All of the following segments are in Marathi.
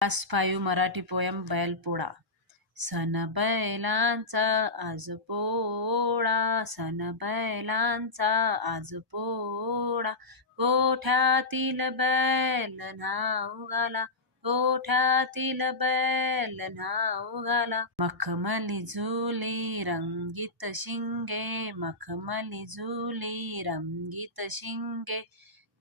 Class 5 Marathi poem Bailpola. सण बैलांचा आज पोळा, सण बैलांचा आज पोळा. गोठ्यातील बैल नाव घाला, गोठ्यातील बैल नाव घाला. मखमली झुली रंगीत शिंगे, मखमली झुली रंगीत शिंगे.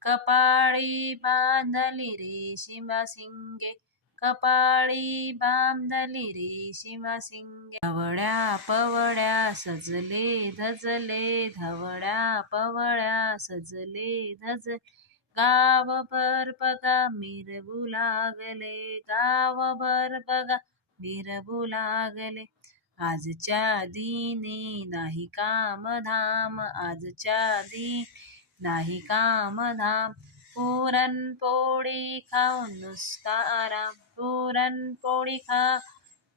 कपाळी बांधली रेशिमा शिंगे, कपाळी बांधली रेशिमा शिंगे. धवळ्या पवळ्या सजले धजले, धवळ्या पवळ्या सजले धजले. गावभर बघा मिरवू लागले, गावभर बघा मिरवू लागले. आजच्या दिनी नाही काम धाम, आजच्या दिनी नाही काम धाम. पुरणपोळी खाऊन नुसता आराम, पुरणपोळी खा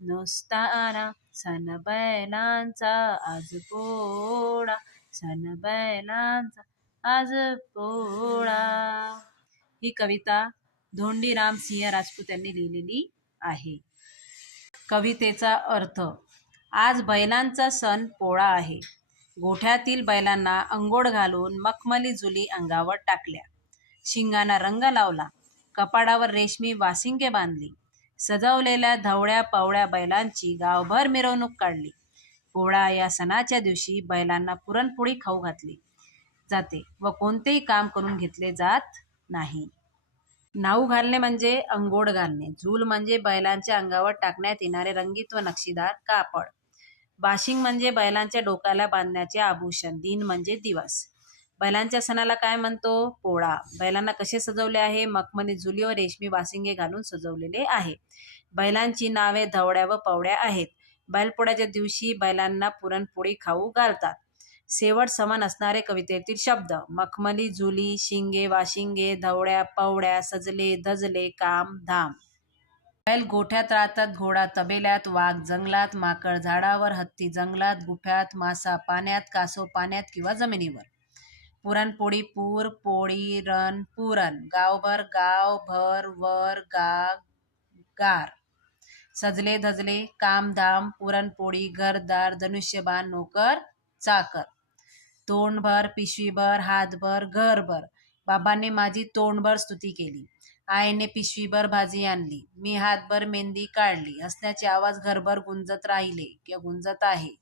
नुसता आराम. सण बैलांचा आज पोळा, सण बैलांचा आज पोळा. ही कविता धोंडीराम सिंह राजपूत यांनी लिहिलेली आहे. कवितेचा अर्थ. आज बैलांचा सण पोळा आहे. गोठ्यातील बैलांना अंघोळ घालून मखमली जुली अंगावर टाकल्या, शिंगांना रंग लावला, कपाळावर रेशमी वासिंगे बांधली. सजवलेल्या धवळ्या पवळ्या बैलांची गावभर मिरवणूक काढली. पोळा या सणाच्या दिवशी बैलांना पुरणपोळी खाऊ घातली जाते व कोणतेही काम करून घेतले जात नाही. नाऊ घालणे म्हणजे अंघोळ घालणे. झूल म्हणजे बैलांच्या अंगावर टाकण्यात येणारे रंगीत व नक्षीदार कापड. बाशिंग म्हणजे बैलांच्या डोक्याला बांधण्याचे आभूषण. दिन म्हणजे दिवस. बैलांच्या सणाला काय म्हणतो? पोळा. बैलांना कसे सजवले आहे? मखमली झुली व रेशमी वासिंगे घालून सजवलेले आहे. बैलांची नावे धवळ्या व पवळ्या आहेत. बैलपोळ्याच्या दिवशी बैलांना पुरणपोळी खाऊ घालतात. शेवट समान असणारे कवितेतील शब्द. मखमली झुली, शिंगे वाशिंगे, धवळ्या पवळ्या, सजले धजले, काम धाम. बैल गोठ्यात राहतात, घोडा तबेल्यात, वाघ जंगलात, माकड झाडावर, हत्ती जंगलात, गुफ्यात, मासा पाण्यात, कासव पाण्यात किंवा जमिनीवर. पुरणपोळी पूर, पोळी, रण, पुरण. गावभर, गाव, भर, वर, गा, गार. सजले धजले, कामधाम, पुरणपोळी, घरदार, धनुष्यबाण, नोकर चाकर. तोंडभर, पिशवीभर, हातभर, घरभर. बाबांनी माझी तोंडभर स्तुती केली, आईने पिशवीभर भाजी आणली, मी हातभर मेहंदी काढली. हसण्याचे आवाज घरभर गुंजत राहिले किंवा गुंजत आहे.